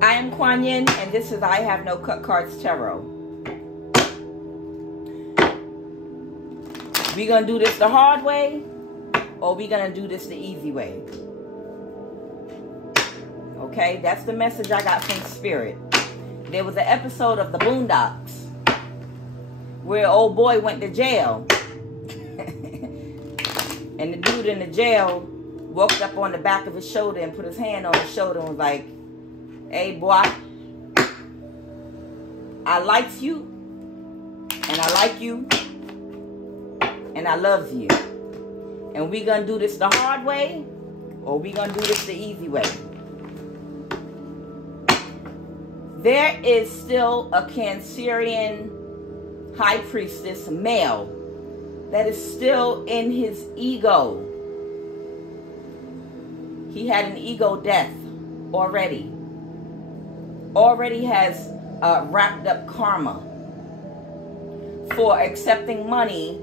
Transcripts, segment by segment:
I am QUAN, and this is I Have No Cut Cards Tarot. We gonna do this the hard way, or we gonna do this the easy way? Okay, that's the message I got from Spirit. There was an episode of The Boondocks where old boy went to jail. And the dude in the jail walked up on the back of his shoulder and put his hand on his shoulder and was like, hey boy, I likes you, and I like you, and I love you. And we gonna do this the hard way, or we gonna do this the easy way? There is still a Cancerian High Priestess male that is still in his ego. He had an ego death already. Already has wrapped up karma for accepting money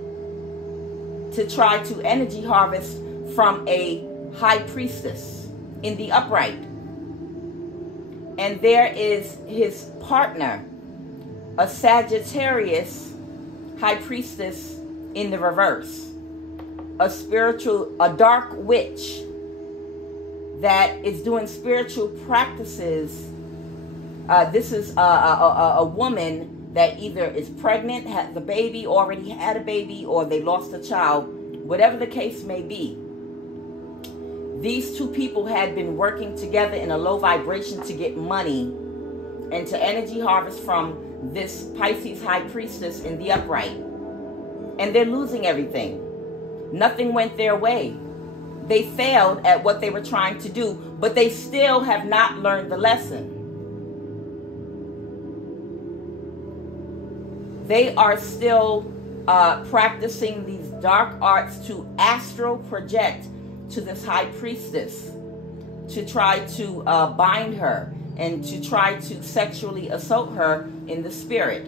to try to energy harvest from a High Priestess in the upright. And there is his partner, a Sagittarius High Priestess in the reverse. A dark witch that is doing spiritual practices. This is a woman that either is pregnant, has a baby, already had a baby, or they lost a child. Whatever the case may be. These two people had been working together in a low vibration to get money and to energy harvest from this Pisces High Priestess in the upright. And they're losing everything. Nothing went their way. They failed at what they were trying to do, but they still have not learned the lesson. They are still practicing these dark arts to astral project to this High Priestess, to try to bind her and to try to sexually assault her in the spirit.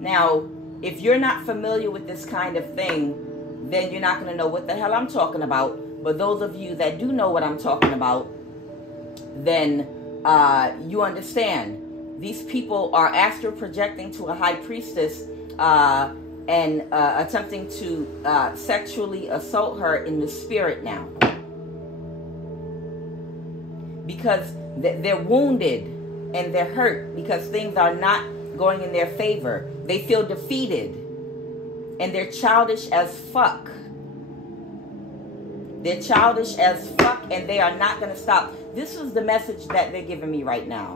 Now, if you're not familiar with this kind of thing, then you're not going to know what the hell I'm talking about. But those of you that do know what I'm talking about, then you understand. These people are astral projecting to a High Priestess and attempting to sexually assault her in the spirit now. Because they're wounded and they're hurt because things are not going in their favor. They feel defeated and they're childish as fuck. They're childish as fuck and they are not going to stop. This is the message that they're giving me right now.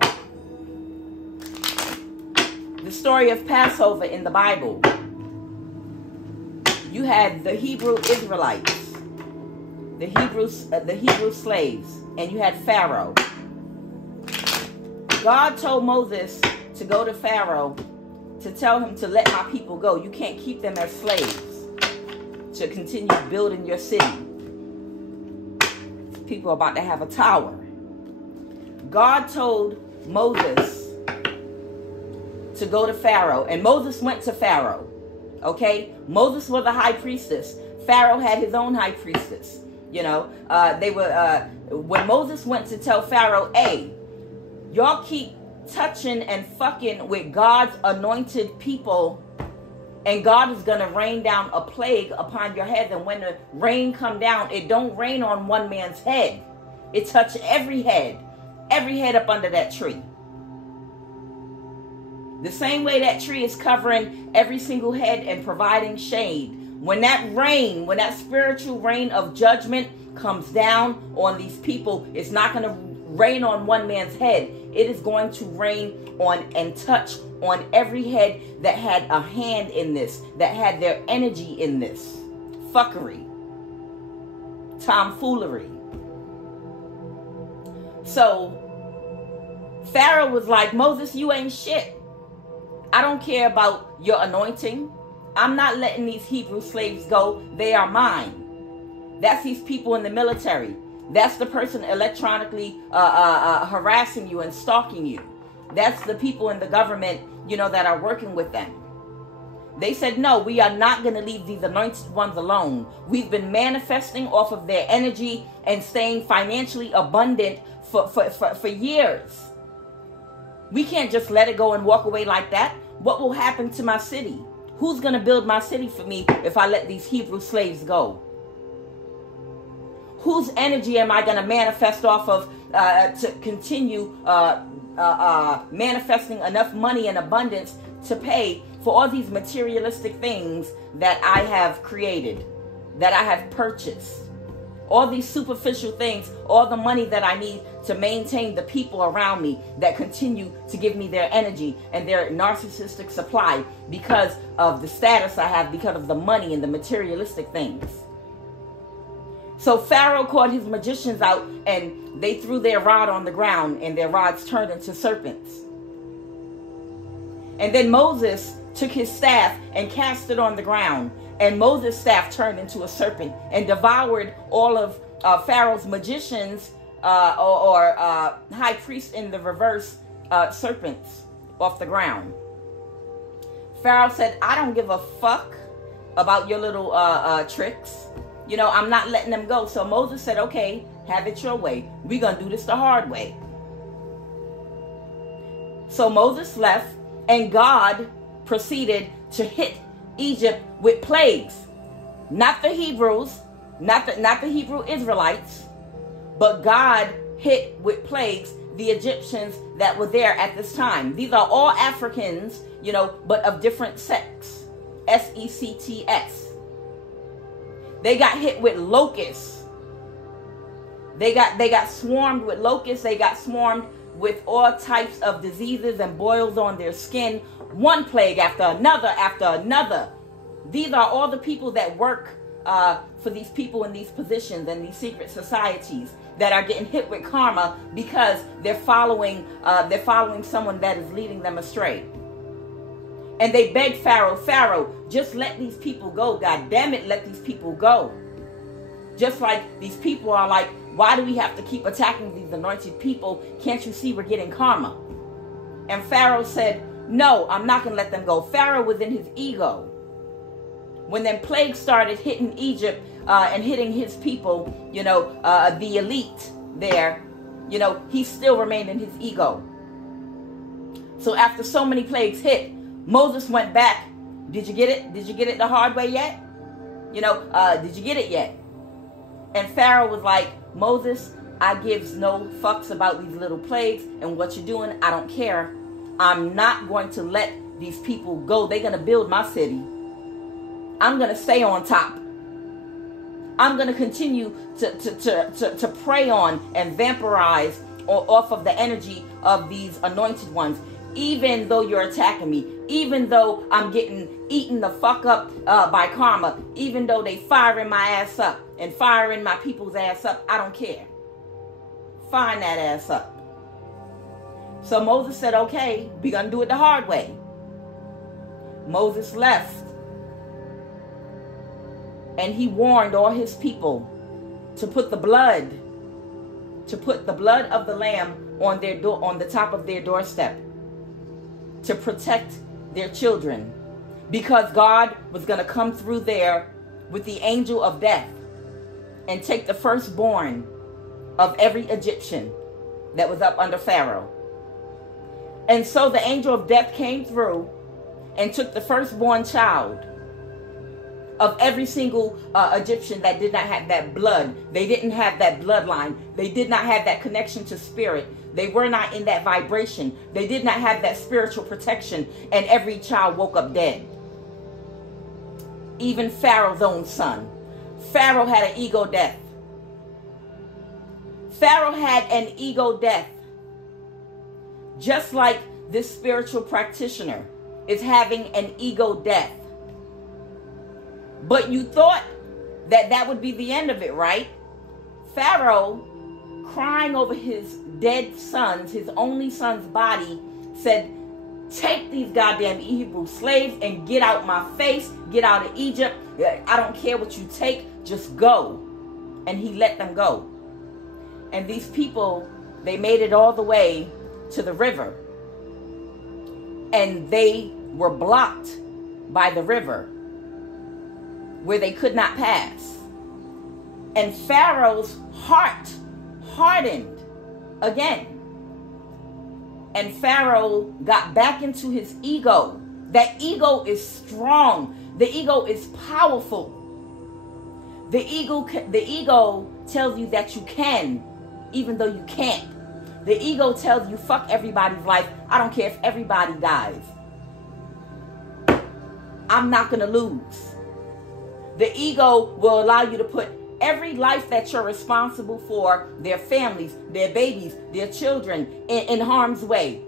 The story of Passover in the Bible. You had the Hebrew Israelites, the Hebrew slaves, and you had Pharaoh. God told Moses to go to Pharaoh to tell him to let my people go. You can't keep them as slaves to continue building your city. People are about to have a tower. God told Moses to go to Pharaoh, and Moses went to Pharaoh. Okay, Moses was a High Priestess. Pharaoh had his own High Priestess. You know, they were when Moses went to tell Pharaoh, "Hey, y'all keep touching and fucking with God's anointed people, and God is gonna rain down a plague upon your head. And when the rain come down, it don't rain on one man's head. It touch every head up under that tree." The same way that tree is covering every single head and providing shade. When that rain, when that spiritual rain of judgment comes down on these people, it's not going to rain on one man's head. It is going to rain on and touch on every head that had a hand in this, that had their energy in this. Fuckery. Tomfoolery. So, Pharaoh was like, "Moses, you ain't shit. I don't care about your anointing. I'm not letting these Hebrew slaves go. They are mine." That's these people in the military. That's the person electronically harassing you and stalking you. That's the people in the government, you know, that are working with them. They said, "No, we are not going to leave these anointed ones alone. We've been manifesting off of their energy and staying financially abundant for years. We can't just let it go and walk away like that. What will happen to my city? Who's going to build my city for me if I let these Hebrew slaves go? Whose energy am I going to manifest off of to continue manifesting enough money and abundance to pay for all these materialistic things that I have created, that I have purchased? All these superficial things, all the money that I need to maintain the people around me that continue to give me their energy and their narcissistic supply because of the status I have, because of the money and the materialistic things. So Pharaoh called his magicians out, and they threw their rod on the ground, and their rods turned into serpents. And then Moses took his staff and cast it on the ground. And Moses' staff turned into a serpent and devoured all of Pharaoh's magicians or high priests in the reverse serpents off the ground. Pharaoh said, I don't give a fuck about your little tricks. You know, I'm not letting them go. So Moses said, okay, have it your way. We're going to do this the hard way. So Moses left, and God proceeded to hit Egypt with plagues. Not the Hebrews, not the Hebrew Israelites, but God hit with plagues the Egyptians that were there at this time. These are all Africans, you know, but of different sects. S-E-C-T-S. They got hit with locusts. They got swarmed with locusts. They got swarmed with all types of diseases and boils on their skin. One plague after another after another. These are all the people that work for these people in these positions and these secret societies that are getting hit with karma because they're following someone that is leading them astray. And they begged Pharaoh, Pharaoh, just let these people go. God damn it, let these people go. Just like these people are like, why do we have to keep attacking these anointed people? Can't you see we're getting karma? And Pharaoh said, no, I'm not going to let them go. Pharaoh was in his ego. When them plagues started hitting Egypt and hitting his people, you know, the elite there, you know, he still remained in his ego. So after so many plagues hit, Moses went back. Did you get it? Did you get it the hard way yet? You know, did you get it yet? And Pharaoh was like, Moses, I gives no fucks about these little plagues and what you're doing. I don't care. I'm not going to let these people go. They're going to build my city. I'm going to stay on top. I'm going to continue to prey on and vampirize off of the energy of these anointed ones. Even though you're attacking me, even though I'm getting eaten the fuck up by karma, even though they firing my ass up and firing my people's ass up, I don't care. Find that ass up. So Moses said, okay, we're going to do it the hard way. Moses left. And he warned all his people to put the blood of the lamb on their door, on the top of their doorstep, to protect their children, because God was going to come through there with the angel of death and take the firstborn of every Egyptian that was up under Pharaoh. And so the angel of death came through and took the firstborn child of every single Egyptian that did not have that blood. They didn't have that bloodline. They did not have that connection to spirit. They were not in that vibration. They did not have that spiritual protection. And every child woke up dead. Even Pharaoh's own son. Pharaoh had an ego death. Pharaoh had an ego death. Just like this spiritual practitioner is having an ego death. But you thought that that would be the end of it, right? Pharaoh, crying over his dead sons, his only son's body, said, take these goddamn Hebrew slaves and get out my face, get out of Egypt. I don't care what you take, just go. And he let them go. And these people, they made it all the way to the river. And they were blocked by the river, where they could not pass. And Pharaoh's heart hardened again. And Pharaoh got back into his ego. That ego is strong. The ego is powerful. The ego tells you that you can, even though you can't. The ego tells you, fuck everybody's life. I don't care if everybody dies. I'm not going to lose. The ego will allow you to put every life that you're responsible for, their families, their babies, their children, in harm's way.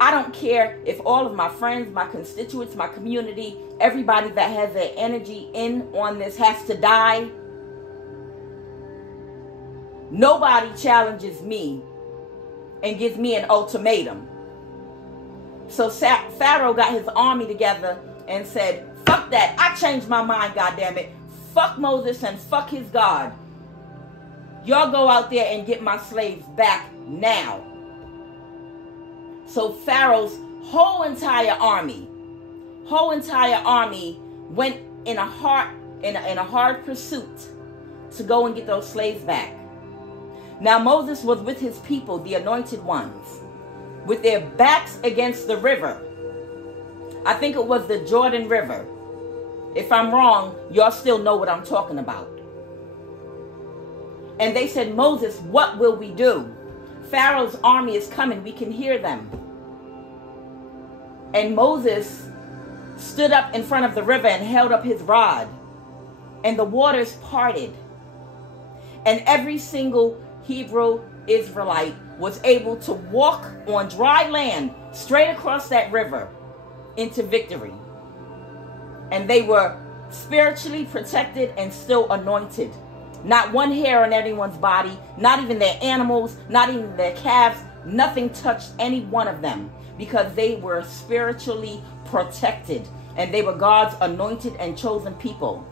I don't care if all of my friends, my constituents, my community, everybody that has their energy in on this has to die. Nobody challenges me and gives me an ultimatum. So Pharaoh got his army together and said, fuck that. I changed my mind, goddammit. Fuck Moses and fuck his God. Y'all go out there and get my slaves back now. So Pharaoh's whole entire army went in a hard pursuit to go and get those slaves back. Now Moses was with his people, the anointed ones, with their backs against the river. I think it was the Jordan River. If I'm wrong, y'all still know what I'm talking about. And they said, Moses, what will we do? Pharaoh's army is coming. We can hear them. And Moses stood up in front of the river and held up his rod. And the waters parted. And every single Hebrew Israelite was able to walk on dry land straight across that river into victory. And they were spiritually protected and still anointed. Not one hair on anyone's body, not even their animals, not even their calves. Nothing touched any one of them because they were spiritually protected and they were God's anointed and chosen people.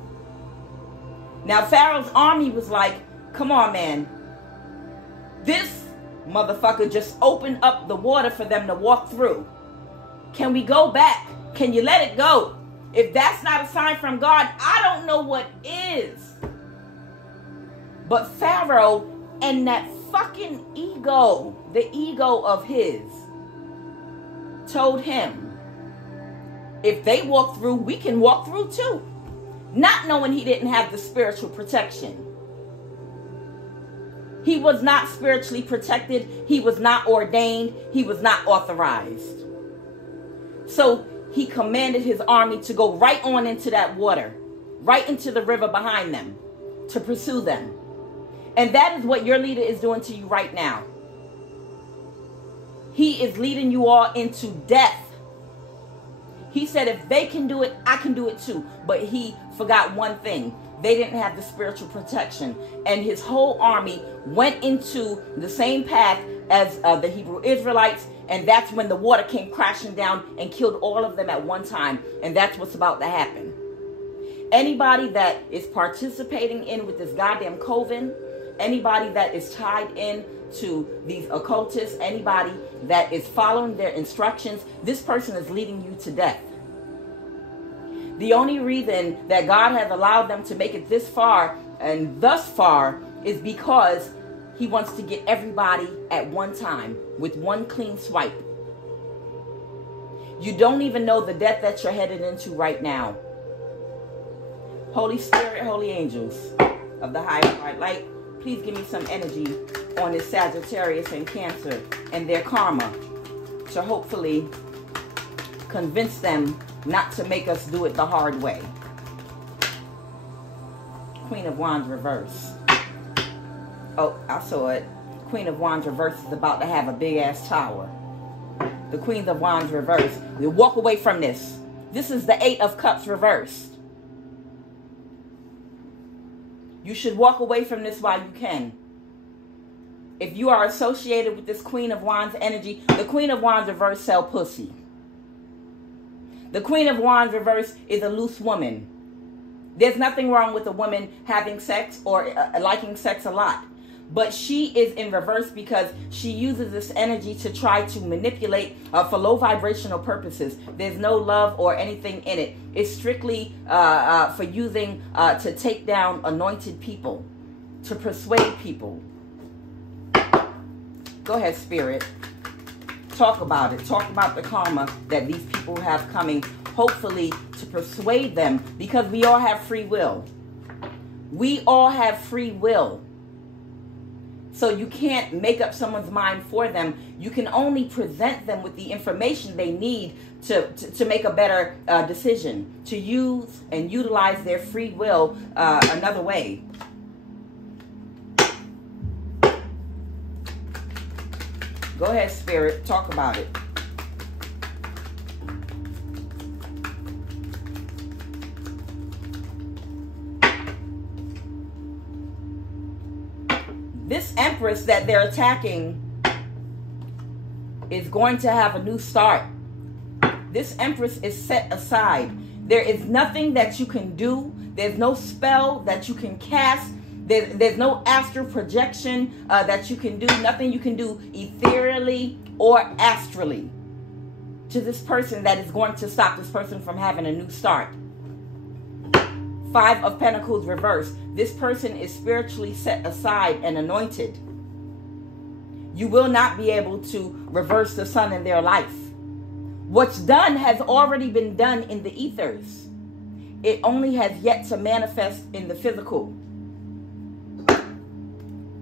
Now Pharaoh's army was like, come on, man. This motherfucker just opened up the water for them to walk through. Can we go back? Can you let it go? If that's not a sign from God, I don't know what is. But Pharaoh and that fucking ego, the ego of his, told him, if they walk through, we can walk through too. Not knowing he didn't have the spiritual protection. He was not spiritually protected. He was not ordained. He was not authorized. So he commanded his army to go right on into that water, right into the river behind them, to pursue them. And that is what your leader is doing to you right now. He is leading you all into death. He said, if they can do it, I can do it too. But he forgot one thing. They didn't have the spiritual protection. And his whole army went into the same path as the Hebrew Israelites. And that's when the water came crashing down and killed all of them at one time. And that's what's about to happen. Anybody that is participating in with this goddamn coven, anybody that is tied in to these occultists, anybody that is following their instructions, this person is leading you to death. The only reason that God has allowed them to make it this far and thus far is because he wants to get everybody at one time with one clean swipe. You don't even know the death that you're headed into right now. Holy Spirit, holy angels of the higher light, please give me some energy on this Sagittarius and Cancer and their karma to hopefully convince them not to make us do it the hard way. Queen of Wands reverse. Oh, I saw it. Queen of Wands reverse is about to have a big ass tower. The Queen of Wands reverse. We walk away from this. This is the 8 of Cups reversed. You should walk away from this while you can. If you are associated with this Queen of Wands energy, the Queen of Wands reverse sell pussy. The Queen of Wands reverse is a loose woman. There's nothing wrong with a woman having sex or liking sex a lot. But she is in reverse because she uses this energy to try to manipulate for low vibrational purposes. There's no love or anything in it. It's strictly for using to take down anointed people, to persuade people. Go ahead, Spirit. Talk about it. Talk about the karma that these people have coming, hopefully to persuade them, because we all have free will. We all have free will. So you can't make up someone's mind for them. You can only present them with the information they need to make a better decision, to use and utilize their free will another way. Go ahead, Spirit. Talk about it. This Empress that they're attacking is going to have a new start. This Empress is set aside. There is nothing that you can do. There's no spell that you can cast. There's no astral projection that you can do. Nothing you can do ethereally or astrally to this person that is going to stop this person from having a new start. 5 of Pentacles reverse. This person is spiritually set aside and anointed. You will not be able to reverse the sun in their life. What's done has already been done in the ethers. It only has yet to manifest in the physical.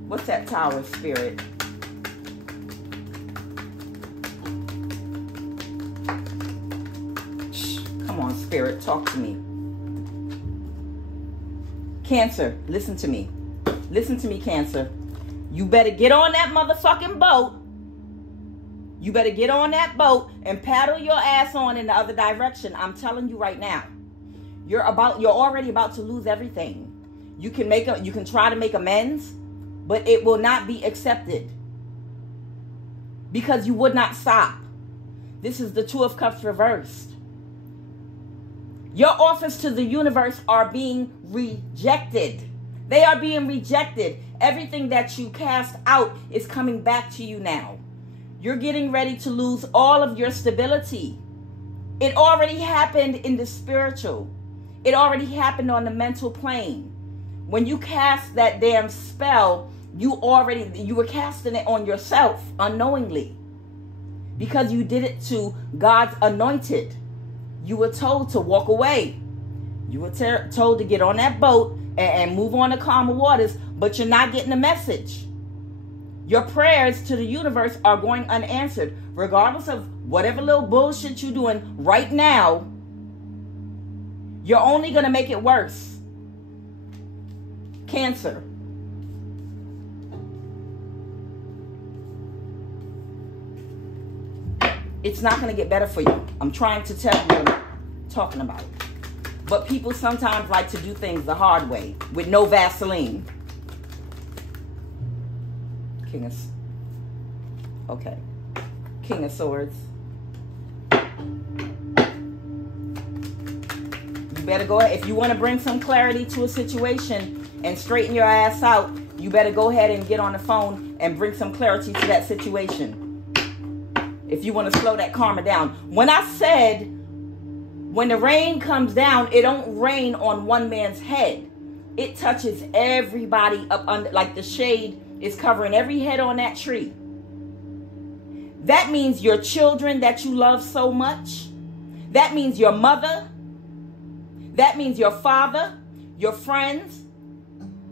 What's that Tower, Spirit? Shh, come on, Spirit, talk to me. Cancer, listen to me. Listen to me, Cancer. You better get on that motherfucking boat. You better get on that boat and paddle your ass on in the other direction. I'm telling you right now. You're already about to lose everything. You can try to make amends, but it will not be accepted because you would not stop. This is the 2 of Cups reversed. Your offers to the universe are being rejected. They are being rejected. Everything that you cast out is coming back to you now. You're getting ready to lose all of your stability. It already happened in the spiritual. It already happened on the mental plane. When you cast that damn spell, you were casting it on yourself unknowingly because you did it to God's anointed. You were told to walk away. You were told to get on that boat and move on to calmer waters, but you're not getting the message. Your prayers to the universe are going unanswered, regardless of whatever little bullshit you're doing right now. You're only going to make it worse. Cancer. It's not going to get better for you. I'm trying to tell you what I'm talking about. But people sometimes like to do things the hard way with no Vaseline. King of Swords. You better go ahead. If you want to bring some clarity to a situation and straighten your ass out, you better go ahead and get on the phone and bring some clarity to that situation. If you want to slow that karma down. When I said, when the rain comes down, it don't rain on one man's head. It touches everybody up under, like the shade is covering every head on that tree. That means your children that you love so much. That means your mother. That means your father, your friends,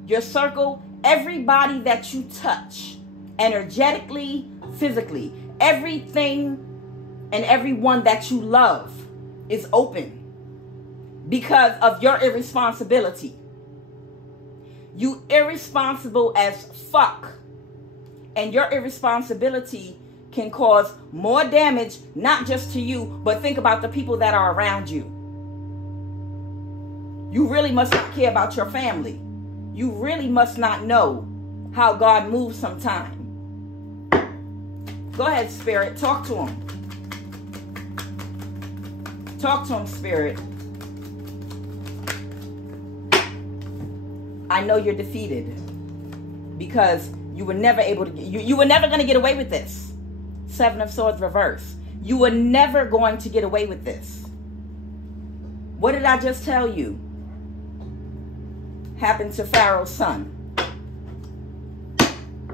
your circle, everybody that you touch, energetically, physically. Everything and everyone that you love is open because of your irresponsibility. You irresponsible as fuck. And your irresponsibility can cause more damage, not just to you, but think about the people that are around you. You really must not care about your family. You really must not know how God moves sometimes. Go ahead, Spirit. Talk to him. Talk to him, Spirit. I know you're defeated because you were never able to. You were never going to get away with this. 7 of Swords reverse. You were never going to get away with this. What did I just tell you? Happened to Pharaoh's son.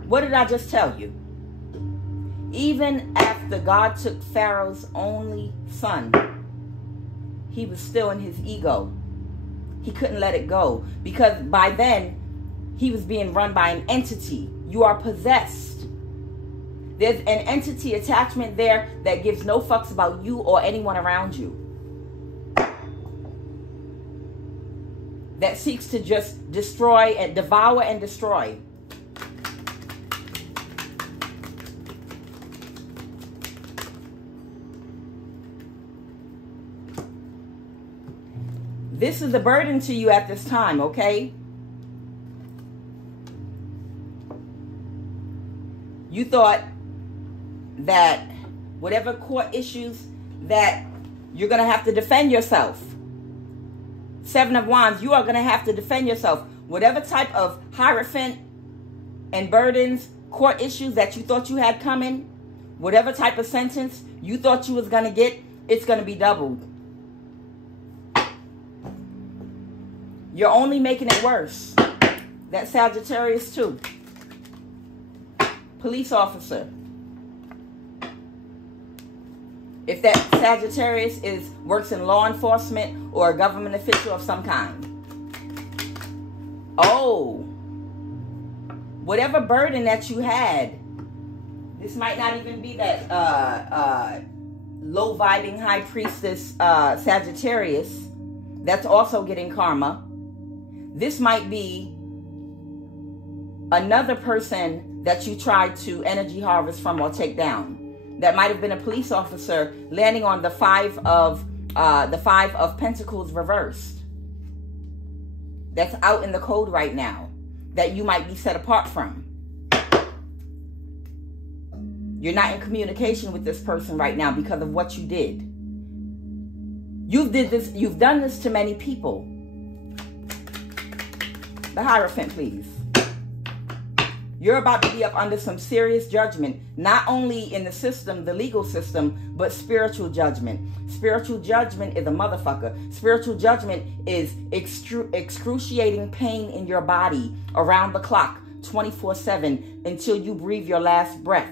What did I just tell you? Even after God took Pharaoh's only son, he was still in his ego. He couldn't let it go because by then he was being run by an entity. You are possessed. There's an entity attachment there that gives no fucks about you or anyone around you. That seeks to just destroy and devour and destroy. This is a burden to you at this time, okay? You thought that whatever court issues that you're going to have to defend yourself. 7 of Wands, you are going to have to defend yourself. Whatever type of hierophant and burdens, court issues that you thought you had coming, whatever type of sentence you thought you was going to get, it's going to be doubled. You're only making it worse. That Sagittarius too. Police officer. If that Sagittarius works in law enforcement or a government official of some kind. Oh. Whatever burden that you had. This might not even be that low vibing High Priestess Sagittarius. That's also getting karma. This might be another person that you tried to energy harvest from or take down. That might have been a police officer landing on the 5 of Pentacles reversed. That's out in the code right now. That you might be set apart from. You're not in communication with this person right now because of what you did. You've done this to many people. The Hierophant, please. You're about to be up under some serious judgment, not only in the system, the legal system, but spiritual judgment. Spiritual judgment is a motherfucker. Spiritual judgment is excruciating pain in your body around the clock, 24/7, until you breathe your last breath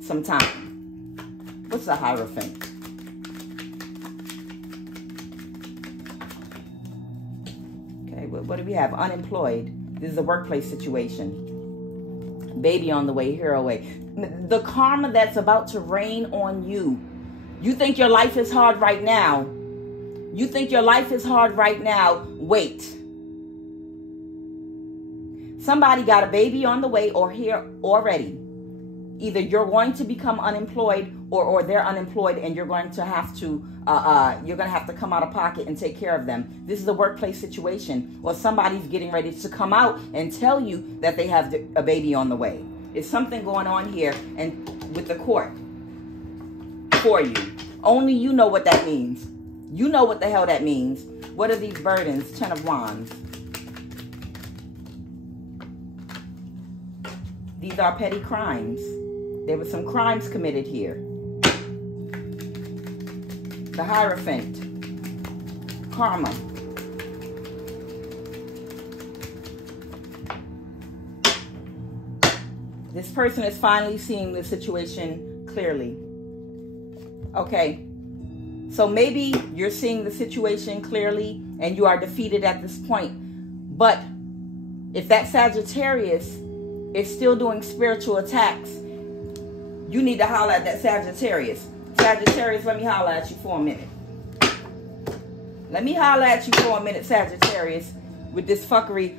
sometime. What's the Hierophant? Okay, what do we have? Unemployed. This is a workplace situation. Baby on the way, hero away. The karma that's about to rain on you. You think your life is hard right now. You think your life is hard right now. Wait. Somebody got a baby on the way or here already. Either you're going to become unemployed or they're unemployed and you're going to have to come out of pocket and take care of them. This is a workplace situation, or somebody's getting ready to come out and tell you that they have a baby on the way. It's something going on here and with the court for you. Only you know what that means. You know what the hell that means. What are these burdens? 10 of Wands. These are petty crimes. There were some crimes committed here. The Hierophant. Karma. This person is finally seeing the situation clearly. Okay. So maybe you're seeing the situation clearly and you are defeated at this point. But if that Sagittarius is still doing spiritual attacks, you need to holler at that Sagittarius. Sagittarius, let me holler at you for a minute. Let me holler at you for a minute, Sagittarius, with this fuckery.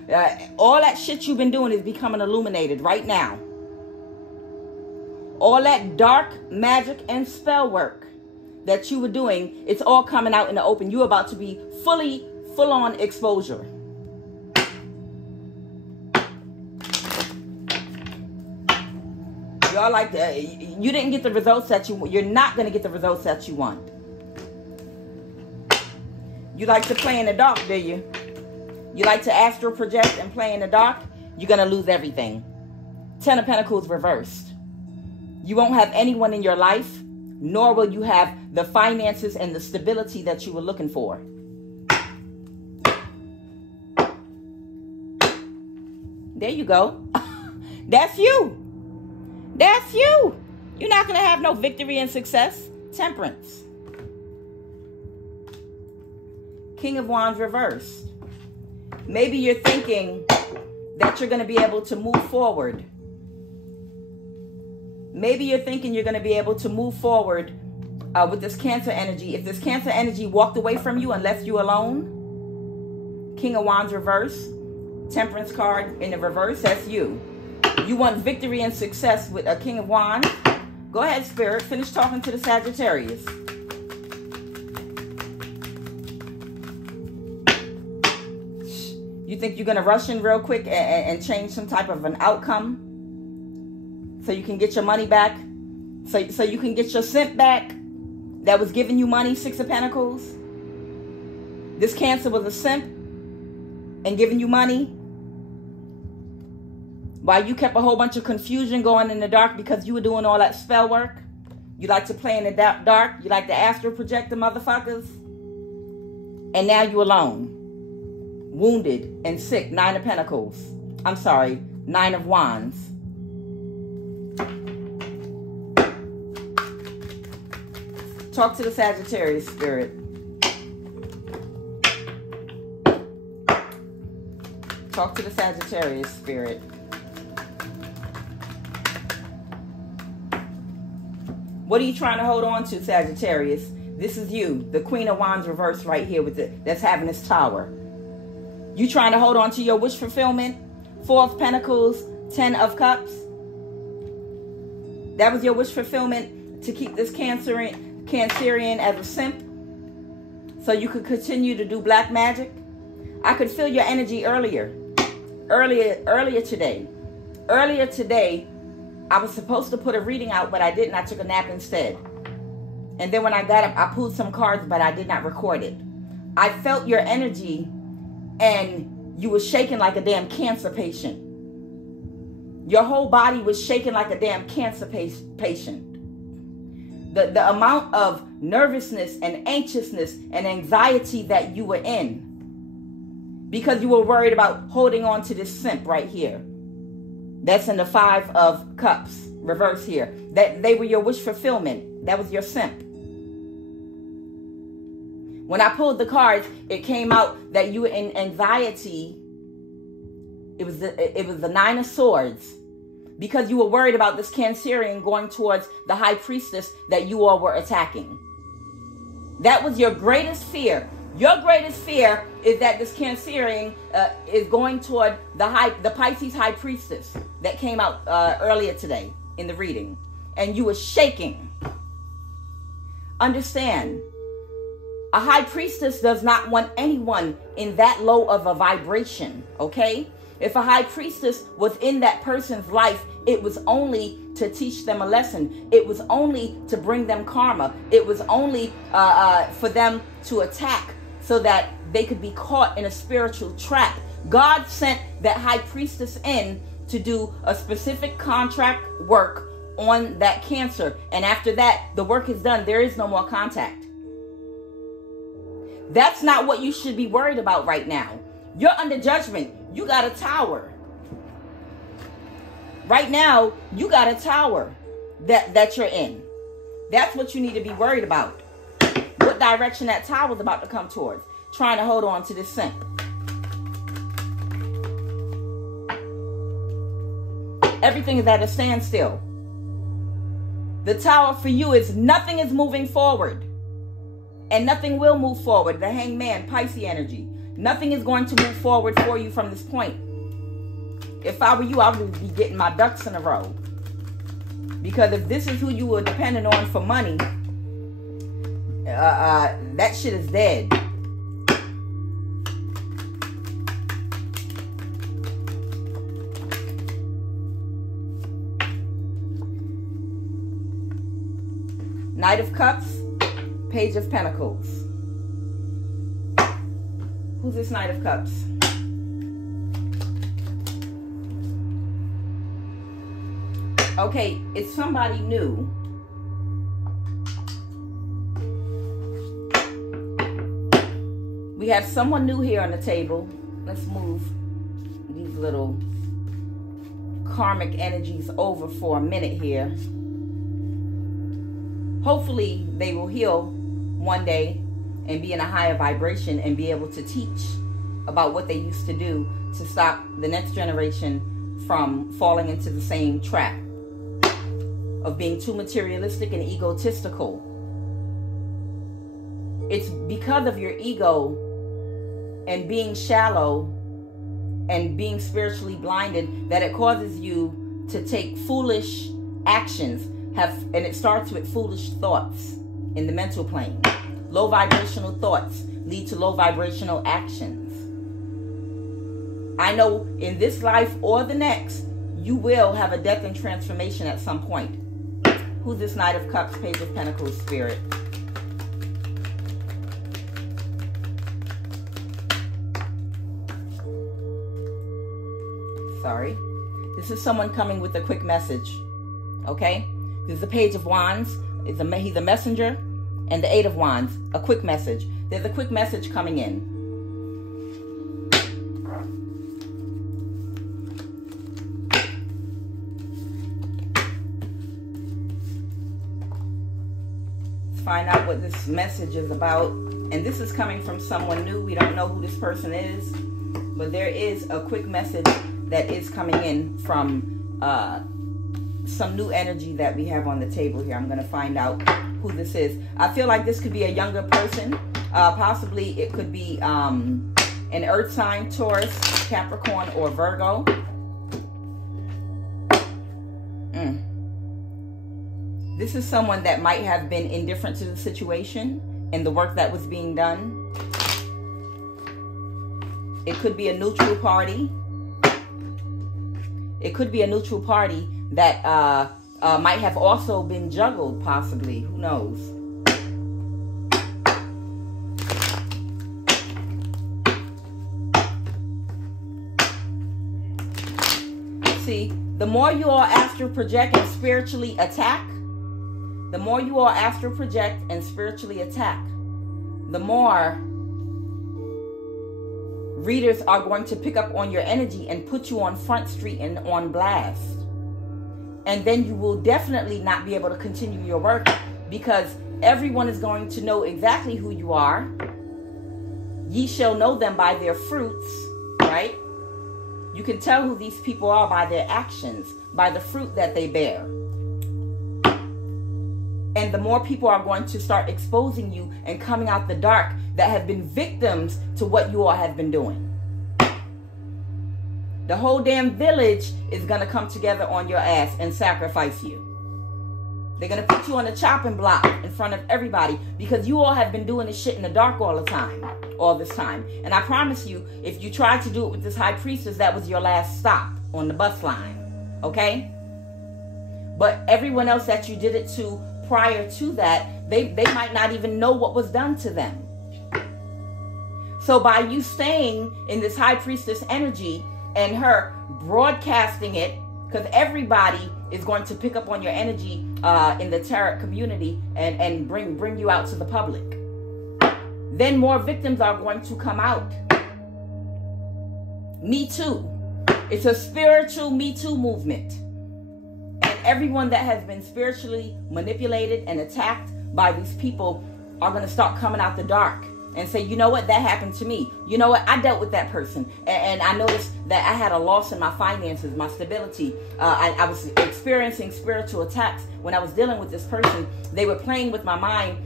All that shit you've been doing is becoming illuminated right now. All that dark magic and spell work that you were doing, it's all coming out in the open. You're about to be full-on exposure. Y'all like you didn't get the results that you want. You're not going to get the results that you want. You like to play in the dark, do you? You like to astral project and play in the dark? You're going to lose everything. 10 of Pentacles reversed. You won't have anyone in your life, nor will you have the finances and the stability that you were looking for. There you go. That's you. That's you. You're not going to have no victory and success. Temperance. King of Wands reversed. Maybe you're thinking that you're going to be able to move forward. Maybe you're thinking you're going to be able to move forward with this Cancer energy. If this Cancer energy walked away from you and left you alone, King of Wands reverse, Temperance card in the reverse, that's you. You want victory and success with a King of Wands. Go ahead, Spirit. Finish talking to the Sagittarius. You think you're going to rush in real quick and change some type of an outcome so you can get your money back? So you can get your simp back that was giving you money, Six of Pentacles? This Cancer was a simp and giving you money while you kept a whole bunch of confusion going in the dark because you were doing all that spell work. You like to play in the dark. You like to astral project the motherfuckers. And now you alone. Wounded and sick. Nine of Pentacles. I'm sorry. Nine of Wands. Talk to the Sagittarius, Spirit. Talk to the Sagittarius, Spirit. What are you trying to hold on to, Sagittarius? This is you. The Queen of Wands reversed right here with it. That's having this tower. You trying to hold on to your wish fulfillment? Four of Pentacles, 10 of Cups. That was your wish fulfillment to keep this Cancerian as a simp so you could continue to do black magic. I could feel your energy earlier today. Earlier today, I was supposed to put a reading out, but I didn't. I took a nap instead. And then when I got up, I pulled some cards, but I did not record it. I felt your energy, and you were shaking like a damn cancer patient. Your whole body was shaking like a damn cancer patient. The amount of nervousness and anxiousness and anxiety that you were in because you were worried about holding on to this simp right here. That's in the Five of Cups, reverse here. That they were your wish fulfillment. That was your simp. When I pulled the cards, it came out that you were in anxiety. It was the Nine of Swords. Because you were worried about this Cancerian going towards the High Priestess that you all were attacking. That was your greatest fear. Your greatest fear is that this Cancerian is going toward the Pisces High Priestess that came out earlier today in the reading. And you were shaking. Understand, a High Priestess does not want anyone in that low of a vibration, okay? If a High Priestess was in that person's life, it was only to teach them a lesson. It was only to bring them karma. It was only for them to attack so that they could be caught in a spiritual trap. God sent that High Priestess in to do a specific contract work on that Cancer. And after that, the work is done. There is no more contact. That's not what you should be worried about right now. You're under judgment. You got a tower. Right now, you got a tower that you're in. That's what you need to be worried about. What direction that tower's about to come towards. Trying to hold on to this simp. Everything is at a standstill. The tower for you is nothing is moving forward. And nothing will move forward. The Hangman, Pisces energy. Nothing is going to move forward for you from this point. If I were you, I would be getting my ducks in a row. Because if this is who you were depending on for money, that shit is dead. Knight of Cups, Page of Pentacles. Who's this Knight of Cups? Okay, it's somebody new. We have someone new here on the table. Let's move these little karmic energies over for a minute here. hopefully they will heal one day and be in a higher vibration and be able to teach about what they used to do to stop the next generation from falling into the same trap of being too materialistic and egotistical. It's because of your ego and being shallow and being spiritually blinded that it causes you to take foolish actions. And it starts with foolish thoughts in the mental plane. Low vibrational thoughts lead to low vibrational actions. I know in this life or the next, you will have a death and transformation at some point. Who's this Knight of Cups, Page of Pentacles spirit? Sorry. This is someone coming with a quick message. Okay? This is the Page of Wands. He's a messenger. And the Eight of Wands. A quick message. There's a quick message coming in. Let's find out what this message is about. And this is coming from someone new. We don't know who this person is. But there is a quick message that is coming in from some new energy that we have on the table here. I'm going to find out who this is. I feel like this could be a younger person. Possibly it could be an earth sign, Taurus, Capricorn, or Virgo. This is someone that might have been indifferent to the situation and the work that was being done. It could be a neutral party. It could be a neutral party that might have also been juggled, possibly. Who knows? See, the more you all astral project and spiritually attack, the more you all astral project and spiritually attack, the more readers are going to pick up on your energy and put you on Front Street and on blast. And then you will definitely not be able to continue your work because everyone is going to know exactly who you are. Ye shall know them by their fruits, right? You can tell who these people are by their actions, by the fruit that they bear. And the more people are going to start exposing you and coming out the dark that have been victims to what you all have been doing. The whole damn village is going to come together on your ass and sacrifice you. They're going to put you on a chopping block in front of everybody because you all have been doing this shit in the dark all the time, all this time. And I promise you, if you tried to do it with this High Priestess, that was your last stop on the bus line. Okay? But everyone else that you did it to prior to that, they might not even know what was done to them. So by you staying in this High Priestess energy and her broadcasting it, because everybody is going to pick up on your energy in the tarot community and bring you out to the public, then more victims are going to come out. Me Too. It's a spiritual Me Too movement. And everyone that has been spiritually manipulated and attacked by these people are going to start coming out the dark and say, you know what, that happened to me. You know what, I dealt with that person. And I noticed that I had a loss in my finances, my stability. I was experiencing spiritual attacks when I was dealing with this person. They were playing with my mind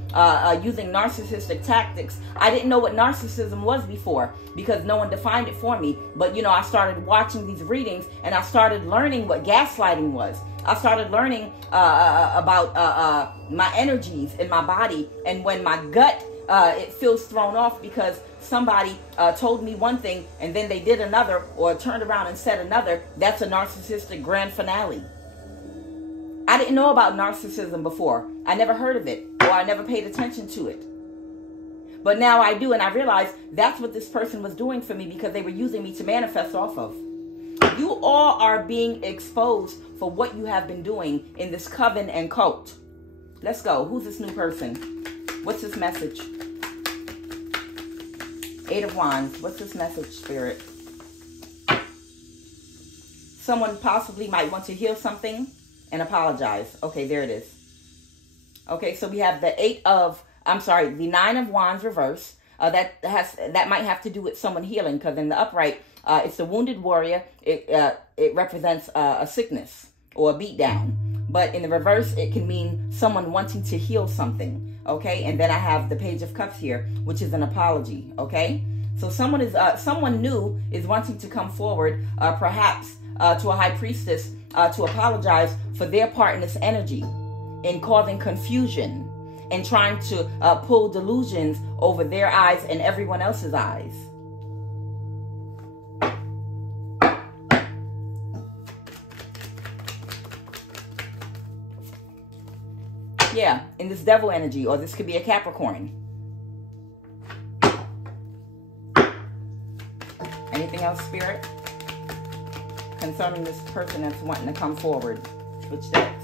using narcissistic tactics. I didn't know what narcissism was before because no one defined it for me. But, you know, I started watching these readings and I started learning what gaslighting was. I started learning about my energies in my body, and when my gut it feels thrown off because somebody told me one thing and then they did another or turned around and said another, that's a narcissistic grand finale. I didn't know about narcissism before. I never heard of it, or I never paid attention to it. But now I do, and I realize that's what this person was doing for me because they were using me to manifest off of. You all are being exposed for what you have been doing in this coven and cult. Let's go. Who's this new person? What's this message? Eight of Wands. What's this message, Spirit? Someone possibly might want to heal something and apologize. Okay, there it is. Okay, so we have the the 9 of Wands reverse. That might have to do with someone healing, because in the upright, it's the wounded warrior. It represents a sickness or a beatdown. But in the reverse, it can mean someone wanting to heal something. Okay, and then I have the Page of Cups here, which is an apology. Okay, so someone new is wanting to come forward, perhaps to a High Priestess, to apologize for their part in this energy, in causing confusion and trying to pull delusions over their eyes and everyone else's eyes. Yeah, in this devil energy, or this could be a Capricorn. Anything else, Spirit? Concerning this person that's wanting to come forward. Switch decks.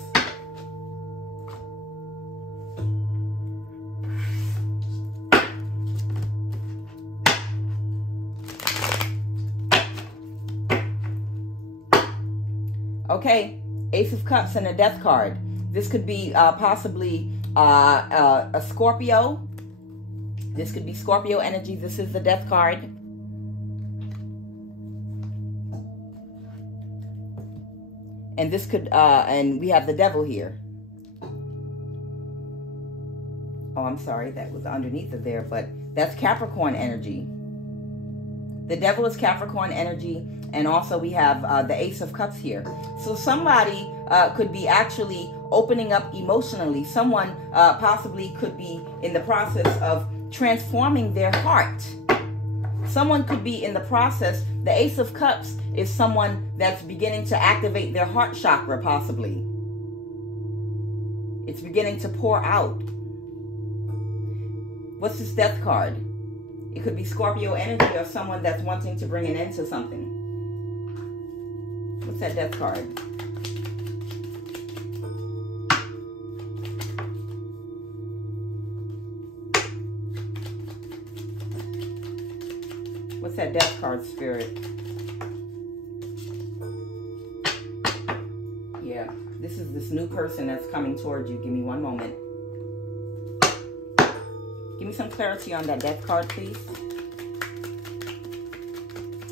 Okay, Ace of Cups and a Death card. This could be possibly a Scorpio. This could be Scorpio energy. This is the Death card. And this could, and we have the Devil here. Oh, I'm sorry, that was underneath of there, but that's Capricorn energy. The Devil is Capricorn energy, and also we have the Ace of Cups here. So somebody could be actually opening up emotionally. Someone possibly could be in the process of transforming their heart. Someone could be in the process. The Ace of Cups is someone that's beginning to activate their heart chakra, possibly. It's beginning to pour out. What's this Death card? It could be Scorpio energy or someone that's wanting to bring an end to something. What's that Death card? What's that Death card, Spirit? Yeah, this is this new person that's coming towards you. Give me one moment. Give me some clarity on that Death card, please.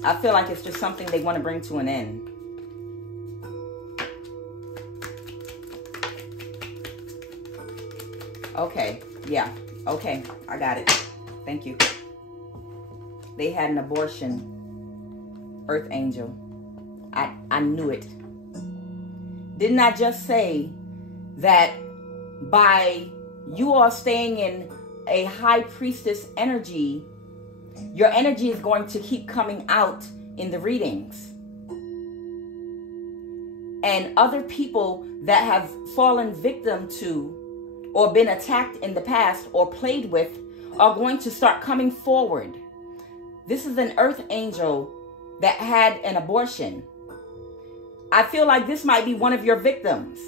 I feel like it's just something they want to bring to an end. Okay, yeah, okay, I got it. Thank you. They had an abortion. Earth Angel. I knew it. Didn't I just say that by you all staying in a High Priestess energy, your energy is going to keep coming out in the readings. And other people that have fallen victim to or been attacked in the past or played with are going to start coming forward. This is an Earth Angel that had an abortion. I feel like this might be one of your victims.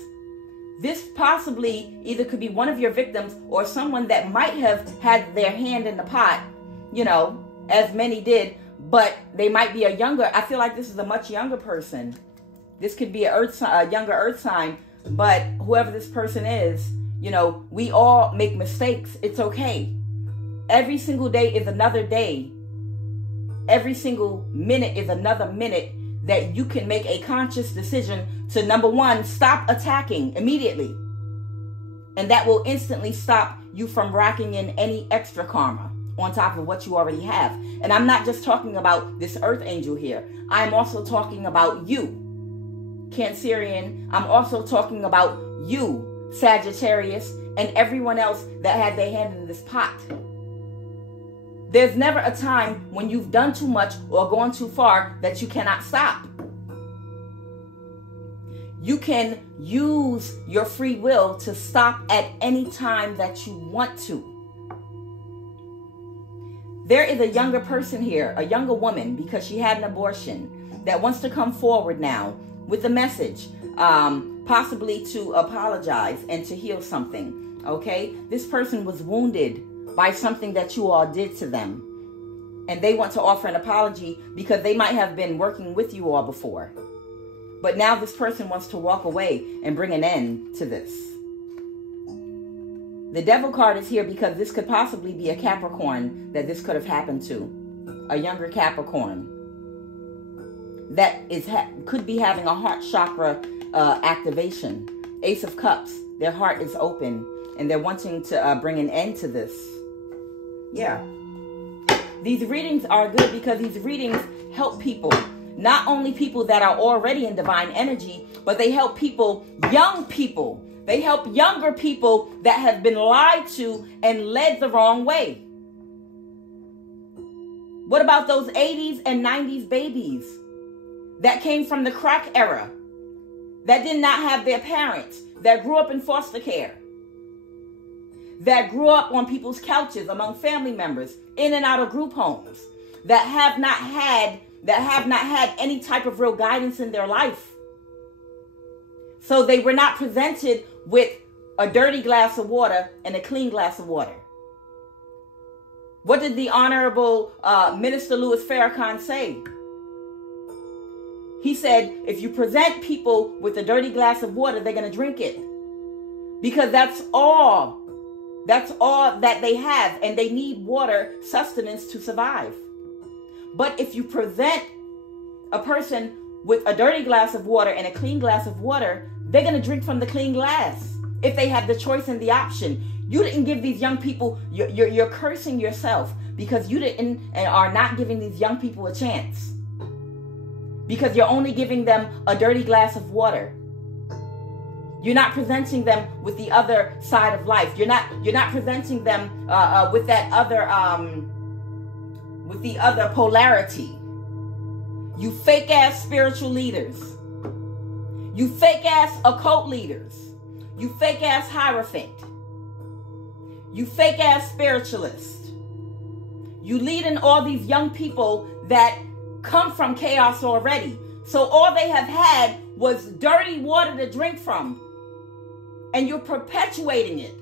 This possibly either could be one of your victims or someone that might have had their hand in the pot, you know, as many did, but they might be a younger, I feel like this is a much younger person. This could be a younger earth sign, but whoever this person is, you know, we all make mistakes. It's okay. Every single day is another day. Every single minute is another minute that you can make a conscious decision to, number one, stop attacking immediately. And that will instantly stop you from racking in any extra karma on top of what you already have. And I'm not just talking about this Earth Angel here. I'm also talking about you, Cancerian. I'm also talking about you, Sagittarius, and everyone else that had their hand in this pot. There's never a time when you've done too much or gone too far that you cannot stop. You can use your free will to stop at any time that you want to. There is a younger person here, a younger woman, because she had an abortion, that wants to come forward now with a message, possibly to apologize and to heal something, okay? This person was wounded by something that you all did to them. And they want to offer an apology because they might have been working with you all before. But now this person wants to walk away and bring an end to this. The Devil card is here because this could possibly be a Capricorn that this could have happened to. A younger Capricorn that could be having a heart chakra activation. Ace of Cups. Their heart is open and they're wanting to bring an end to this. Yeah. These readings are good because these readings help people. Not only people that are already in divine energy, but they help people, young people. They help younger people that have been lied to and led the wrong way. What about those 80s and 90s babies that came from the crack era, that did not have their parents, that grew up in foster care, that grew up on people's couches among family members, in and out of group homes, that have not had any type of real guidance in their life? So they were not presented with a dirty glass of water and a clean glass of water. What did the Honorable Minister Louis Farrakhan say? He said, if you present people with a dirty glass of water, they're going to drink it. Because that's all that they have, and they need water sustenance to survive. But if you present a person with a dirty glass of water and a clean glass of water, they're going to drink from the clean glass if they have the choice and the option. You didn't give these young people, you're cursing yourself because you didn't and are not giving these young people a chance. Because you're only giving them a dirty glass of water. You're not presenting them with the other side of life. You're not presenting them with that other with the other polarity. You fake ass spiritual leaders. You fake ass occult leaders. You fake ass hierophant. You fake ass spiritualist. You leading all these young people that come from chaos already. So all they have had was dirty water to drink from. And you're perpetuating it.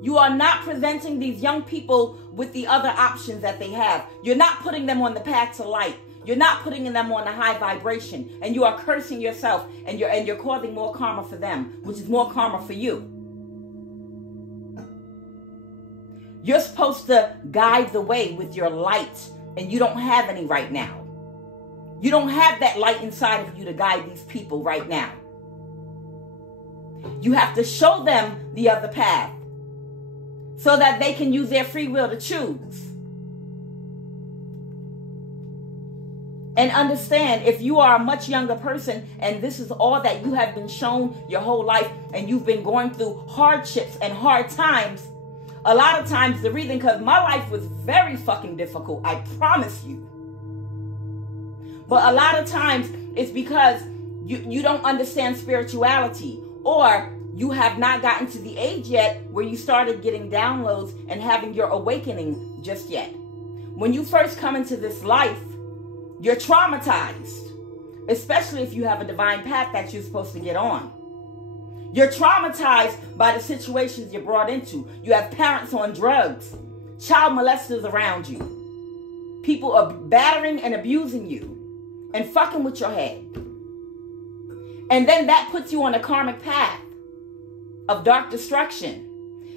You are not presenting these young people with the other options that they have. You're not putting them on the path to light. You're not putting them on a high vibration, and you are cursing yourself, and you're causing more karma for them, which is more karma for you. You're supposed to guide the way with your light, and you don't have any right now. You don't have that light inside of you to guide these people right now. You have to show them the other path so that they can use their free will to choose. And understand, if you are a much younger person and this is all that you have been shown your whole life and you've been going through hardships and hard times, a lot of times the reason, because my life was very fucking difficult, I promise you. But a lot of times it's because you don't understand spirituality, or you have not gotten to the age yet where you started getting downloads and having your awakening just yet. When you first come into this life, you're traumatized, especially if you have a divine path that you're supposed to get on. You're traumatized by the situations you're brought into. You have parents on drugs, child molesters around you. People are battering and abusing you and fucking with your head. And then that puts you on a karmic path of dark destruction.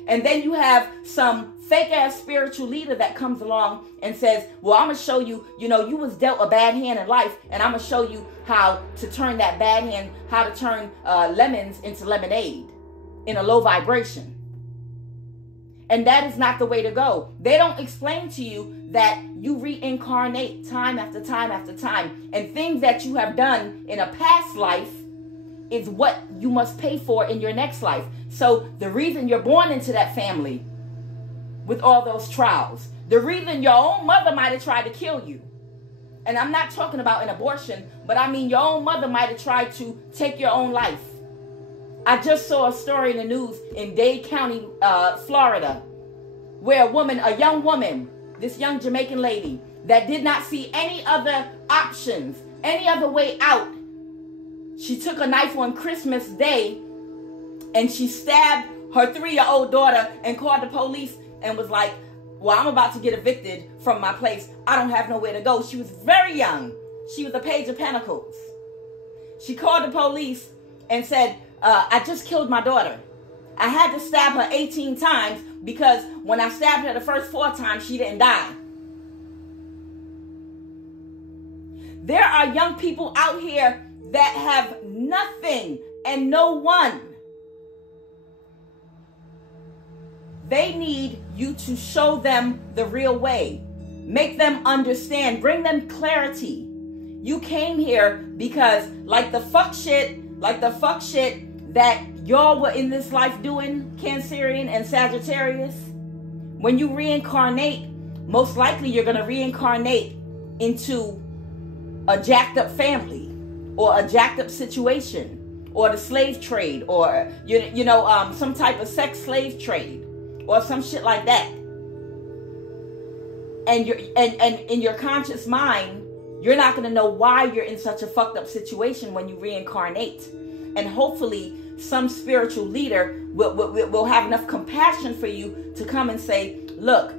And then you have some fake ass spiritual leader that comes along and says, well, I'm going to show you, you was dealt a bad hand in life, and I'm going to show you how to turn that bad hand, how to turn lemons into lemonade in a low vibration. And that is not the way to go. They don't explain to you that you reincarnate time after time after time, and things that you have done in a past life is what you must pay for in your next life. So the reason you're born into that family with all those trials, the reason your own mother might have tried to kill you, and I'm not talking about an abortion, but I mean your own mother might have tried to take your own life. I just saw a story in the news in Dade County, Florida, where a young woman, this young Jamaican lady that did not see any other options, any other way out, she took a knife on Christmas Day and she stabbed her 3-year-old daughter and called the police and was like, well, I'm about to get evicted from my place. I don't have nowhere to go. She was very young. She was a Page of Pentacles. She called the police and said, I just killed my daughter. I had to stab her 18 times because when I stabbed her the first 4 times, she didn't die. There are young people out here that have nothing and no one. They need you to show them the real way. Make them understand. Bring them clarity. You came here because like the fuck shit that y'all were in this life doing, Cancerian and Sagittarius, when you reincarnate, most likely you're going to reincarnate into a jacked up family or a jacked up situation or the slave trade or, some type of sex slave trade or some shit like that. And in your conscious mind, you're not going to know why you're in such a fucked up situation when you reincarnate. And hopefully some spiritual leader will have enough compassion for you to come and say, look,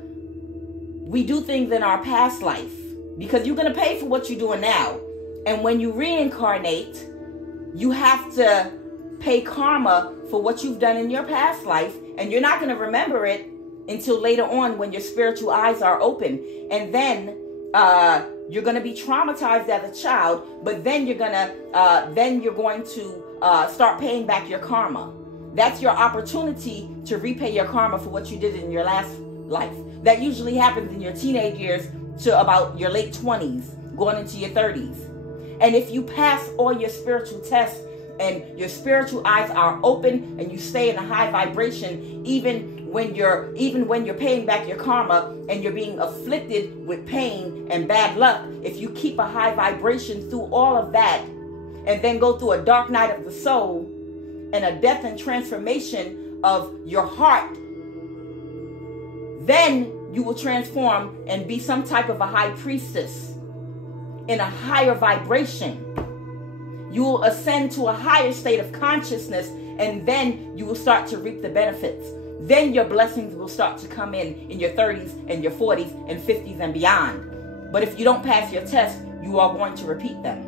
we do things in our past life because you're going to pay for what you're doing now. And when you reincarnate, you have to pay karma for what you've done in your past life. And you're not going to remember it until later on when your spiritual eyes are open. And then you're going to be traumatized as a child, but then you're going to start paying back your karma. That's your opportunity to repay your karma for what you did in your last life. That usually happens in your teenage years to about your late 20s, going into your 30s. And if you pass all your spiritual tests and your spiritual eyes are open and you stay in a high vibration, even when you're paying back your karma and you're being afflicted with pain and bad luck, if you keep a high vibration through all of that and then go through a dark night of the soul and a death and transformation of your heart, then you will transform and be some type of a high priestess in a higher vibration. You will ascend to a higher state of consciousness, and then you will start to reap the benefits. Then your blessings will start to come in your 30s and your 40s and 50s and beyond. But if you don't pass your test, you are going to repeat them.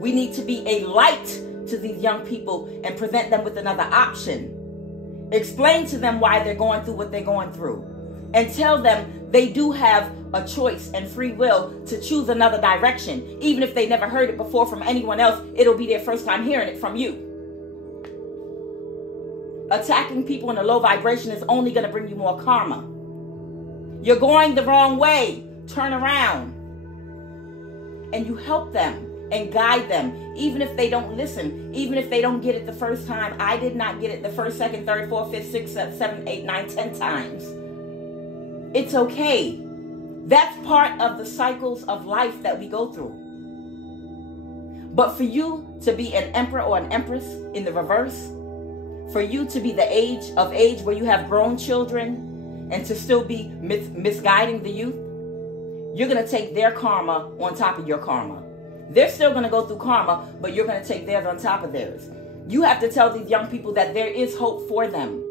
We need to be a light to these young people and present them with another option. Explain to them why they're going through what they're going through. And tell them they do have a choice and free will to choose another direction. Even if they never heard it before from anyone else, it'll be their first time hearing it from you. Attacking people in a low vibration is only going to bring you more karma. You're going the wrong way. Turn around. And you help them and guide them. Even if they don't listen. Even if they don't get it the first time. I did not get it the first, second, third, fourth, fifth, sixth, seventh, eighth, ninth, 10 times. It's okay. That's part of the cycles of life that we go through. But for you to be an emperor or an empress in the reverse, for you to be the age where you have grown children and to still be misguiding the youth, you're going to take their karma on top of your karma. They're still going to go through karma, but you're going to take theirs on top of theirs. You have to tell these young people that there is hope for them.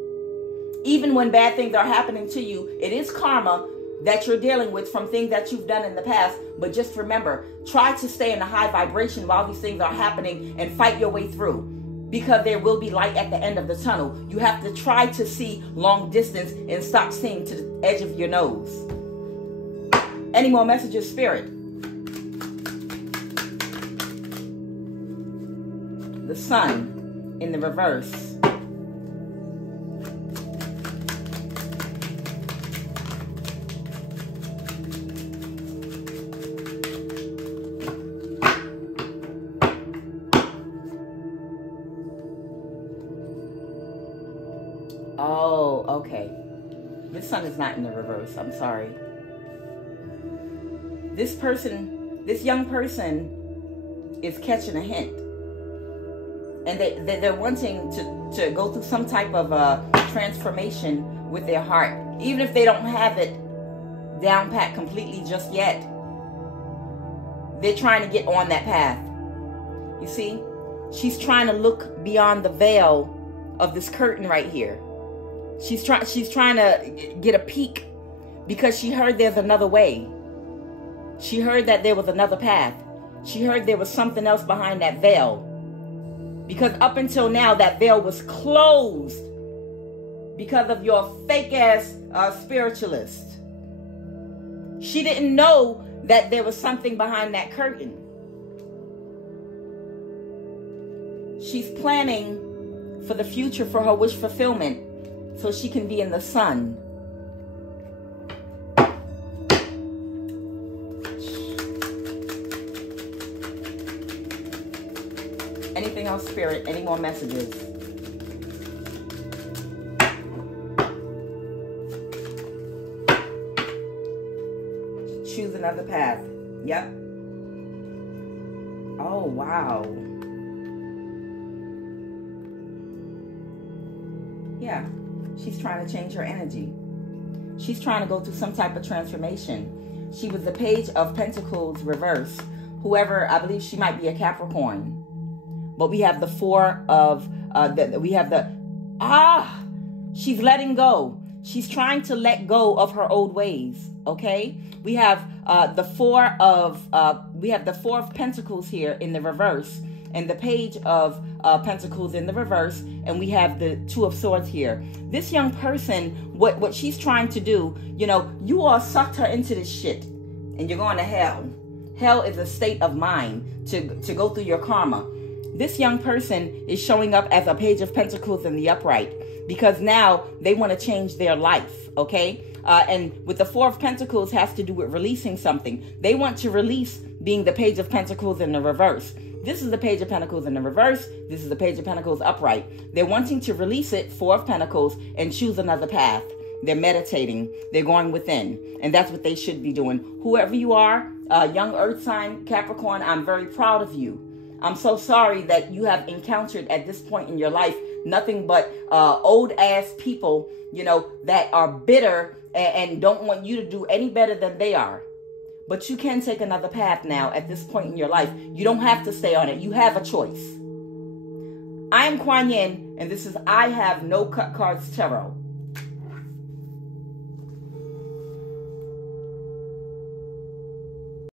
Even when bad things are happening to you, it is karma that you're dealing with from things that you've done in the past. But just remember, try to stay in a high vibration while these things are happening and fight your way through. Because there will be light at the end of the tunnel. You have to try to see long distance and stop seeing to the edge of your nose. Any more messages, Spirit? The Sun in the reverse. Oh, okay. This Sun is not in the reverse. I'm sorry. This young person is catching a hint. And they're wanting to go through some type of transformation with their heart. Even if they don't have it down pat completely just yet. They're trying to get on that path. You see? She's trying to look beyond the veil of this curtain right here. She's trying to get a peek because she heard there's another way. She heard that there was another path. She heard there was something else behind that veil. Because up until now, that veil was closed because of your fake-ass spiritualist. She didn't know that there was something behind that curtain. She's planning for the future, for her wish fulfillment, so she can be in the sun. Anything else, Spirit? Any more messages? Choose another path. Yep. Oh, wow. Yeah. She's trying to change her energy. She's trying to go through some type of transformation. She was the Page of Pentacles reverse. Whoever, I believe she might be a Capricorn. But we have the Four of, she's letting go. She's trying to let go of her old ways, okay? We have the Four of Pentacles here in the reverse, and the Page of Pentacles in the reverse, and we have the Two of Swords here. This young person, what she's trying to do, you know, you all sucked her into this shit, and you're going to hell. Hell is a state of mind to go through your karma. This young person is showing up as a Page of Pentacles in the upright because now they want to change their life, okay? And with the Four of Pentacles has to do with releasing something. They want to release being the Page of Pentacles in the reverse. This is the Page of Pentacles in the reverse. This is the Page of Pentacles upright. They're wanting to release it, Four of Pentacles, and choose another path. They're meditating. They're going within. And that's what they should be doing. Whoever you are, young earth sign, Capricorn, I'm very proud of you. I'm so sorry that you have encountered at this point in your life nothing but old ass people, you know, that are bitter and don't want you to do any better than they are. But you can take another path now at this point in your life. You don't have to stay on it. You have a choice. I am Kuan Yin, and this is I Have No Cut Cards Tarot.